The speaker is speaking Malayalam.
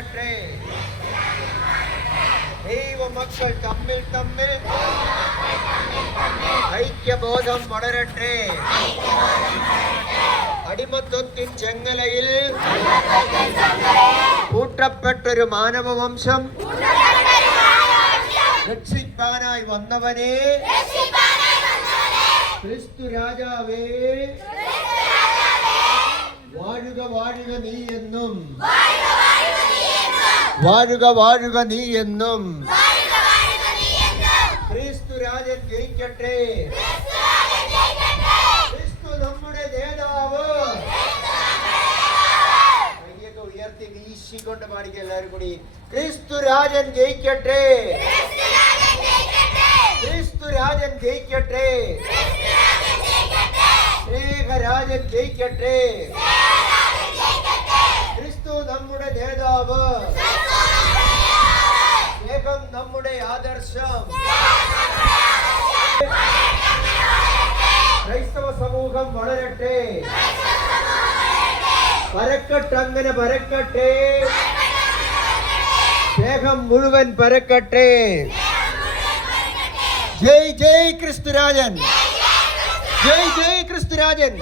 വളരട്ടെ. ദൈവമക്കൾ തമ്മിൽ തമ്മിൽ ഐക്യബോധം വളരട്ടെ. അടിമത്വത്തിൻ ചെങ്ങലയിൽ കൂട്ടപ്പെട്ടൊരു മാനവവംശം രക്ഷിക്കാനായി വന്നവനെ ക്രിസ്തു രാജാവേ വാഴുക വാഴുക നീ എന്നും, വാഴുക വാഴുക നീ എന്നും. ക്രിസ്തു രാജൻ ജയിക്കട്ടെ. ക്രിസ്തു നമ്മുടെ നേതാവ്. കൈയൊക്കെ ഉയർത്തി വീശിക്കൊണ്ട് പാടിക്കുക എല്ലാവരും കൂടി. ക്രിസ്തു രാജൻ ജയിക്കട്ടെ. ക്രിസ്തു രാജൻ ജയിക്കട്ടെ. സ്നേഹരാജൻ ജയിക്കട്ടെ. ക്രിസ്തു നമ്മുടെ നേതാവ്. സ്നേഹം നമ്മുടെ ആദർശം. ക്രൈസ്തവ സമൂഹം വളരട്ടെ. പരക്കട്ടെ, അങ്ങനെ പരക്കട്ടെ. സ്നേഹം മുഴുവൻ പരക്കട്ടെ. ജയ് ജയ് ക്രിസ്തുരാജൻ. ജയ് ജയ് ക്രിസ്തുരാജൻ.